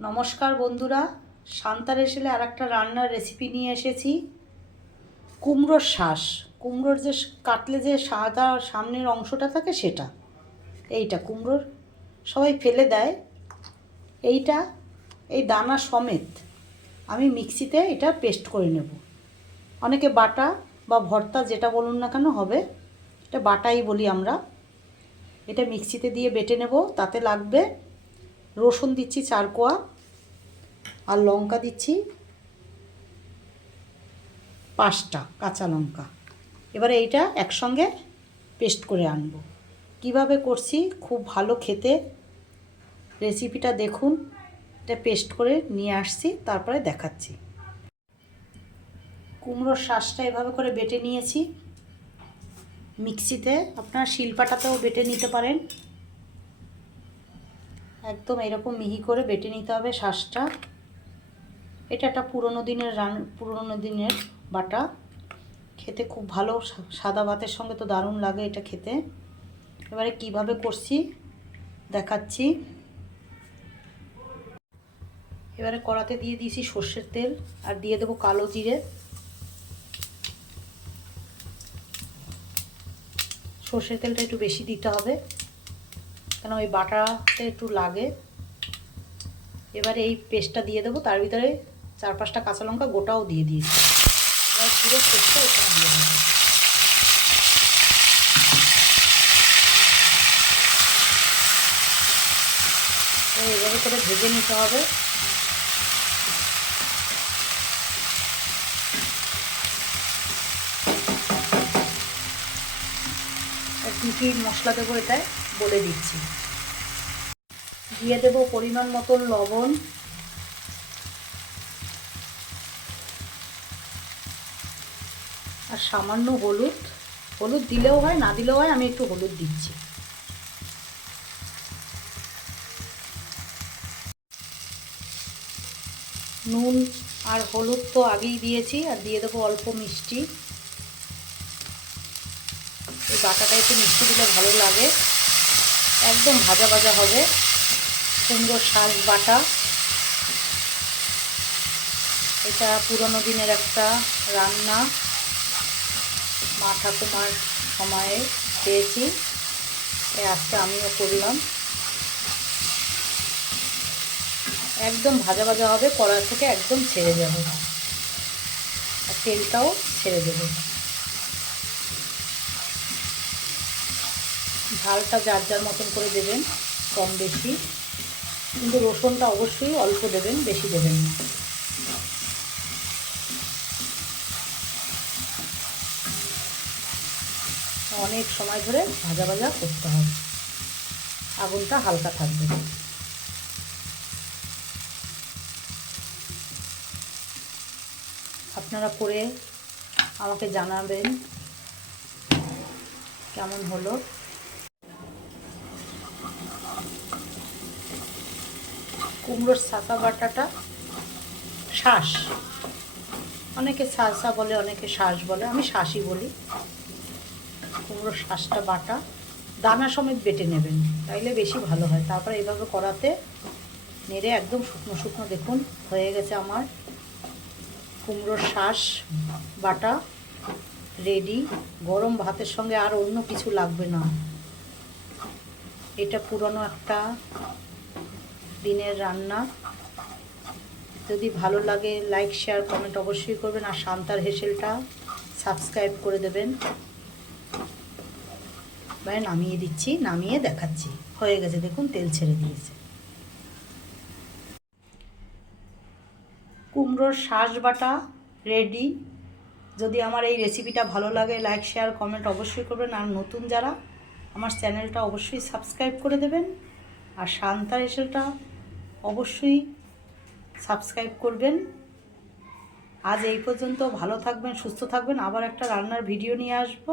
নমস্কার বন্ধুরা শান্তার এসেলে আর একটা রান্নার রেসিপি নিয়ে এসেছি। কুমড়োর শ্বাস কুমড়োর যে কাটলে যে সাদা সামনের অংশটা থাকে সেটা। এইটা কুমড়োর। সবাই ফেলে দেয়। এইটা, এই দানা সমেত আমি মিক্সিতে এটা পেস্ট করে নেব। অনেকে বাটা বা ভর্তা যেটা বলুন না কেন হবে, এটা বাটাই বলি আমরা। এটা মিক্সিতে দিয়ে বেটে নেব। তাতে লাগবে রসুন দিচ্ছি চার কোয়া আর লঙ্কা দিচ্ছি পাঁচটা কাঁচা লঙ্কা। এবারে এইটা একসঙ্গে পেস্ট করে আনব। কীভাবে করছি? খুব ভালো খেতে। রেসিপিটা দেখুন। এটা পেস্ট করে নিয়ে আসছি, তারপরে দেখাচ্ছি। কুমড়োর শ্বাসটা এভাবে করে বেটে নিয়েছি। মিক্সিতে আপনার শিলপাটাতেও বেটে নিতে পারেন। একদম এরকম মিহি করে বেটে নিতে হবে শাঁসটা। এটা একটা পুরনো দিনের রান পুরনো দিনের বাটা। খেতে খুব ভালো সাদা ভাতের সঙ্গে তো দারুণ লাগে এটা খেতে। এবারে কীভাবে করছি দেখাচ্ছি। এবারে কড়াতে দিয়ে দিয়েছি সর্ষের তেল আর দিয়ে দেবো কালো জিরে। সর্ষের তেলটা একটু বেশি দিতে হবে। কেন ওই বাটাতে একটু লাগে। এবারে এই পেস্টটা দিয়ে দেবো, তার ভিতরে চার পাঁচটা কাঁচা লঙ্কা গোটাও দিয়ে দিয়েছি। এবার পুরো পেস্টটা ওখানে দিয়ে দেবো। এবারে করে ভেজে নিতে হবে। কী মশলা দেবো এটায়? বলে দিচ্ছি। দিয়ে দেবো পরিমাণ মতন লবণ। আর সামান্য হলুদ। হলুদ দিলেও হয়, না দিলেও হয়, আমি একটু হলুদ দিচ্ছি। নুন আর হলুদ তো আগেই দিয়েছি, আর দিয়ে দেবো অল্প মিষ্টি। এই বাটাটা একটু মিষ্টি দিলে ভালো লাগে। একদম ভাজা ভাজা হবে। সুন্দর শাক বাটা। এটা পুরনো দিনের একটা রান্না। মা ঠাকুমার সময়ে পেয়েছি। আজকে আমিও করলাম। একদম ভাজা ভাজা হবে কড়া থেকে একদম ছেড়ে যাবে আর তেলটাও ছেড়ে দেবে। ঝালটা যার যার মতন করে দেবেন, কম বেশি। কিন্তু রসুনটা অবশ্যই অল্প দেবেন, বেশি দেবেন না। অনেক সময় ধরে ভাজা ভাজা করতে হবে। আগুনটা হালকা থাকবে। আপনারা করে আমাকে জানাবেন কেমন হলো। কুমড়োর শাঁসা বাটাটা শ্বাস অনেকে শাঁসা বলে, অনেকে শ্বাস বলে। আমি শ্বাসই বলি। কুমড়োর শ্বাসটা বাটা। দানা সমেত বেটে নেবেন, তাইলে বেশি ভালো হয়। তারপরে এভাবে করাতে নেড়ে একদম শুকনো শুকনো দেখুন, হয়ে গেছে আমার কুমড়োর শ্বাস বাটা রেডি গরম ভাতের সঙ্গে আর অন্য কিছু লাগবে না। এটা পুরনো একটা দিনের রান্না। যদি ভালো লাগে লাইক শেয়ার কমেন্ট অবশ্যই করবেন। আর শান্তার হেসেলটা সাবস্ক্রাইব করে দেবেন। এবারে নামিয়ে দিচ্ছি, নামিয়ে দেখাচ্ছি। হয়ে গেছে, দেখুন, তেল ছেড়ে দিয়েছে। কুমড়োর শ্বাস বাটা রেডি যদি আমার এই রেসিপিটা ভালো লাগে লাইক শেয়ার কমেন্ট অবশ্যই করবেন। আর নতুন যারা, আমার চ্যানেলটা অবশ্যই সাবস্ক্রাইব করে দেবেন। আর শান্তার হেসেলটা অবশ্যই সাবস্ক্রাইব করবেন। আজ এই পর্যন্ত ভালো থাকবেন, সুস্থ থাকবেন। আবার একটা রান্নার ভিডিও নিয়ে আসব।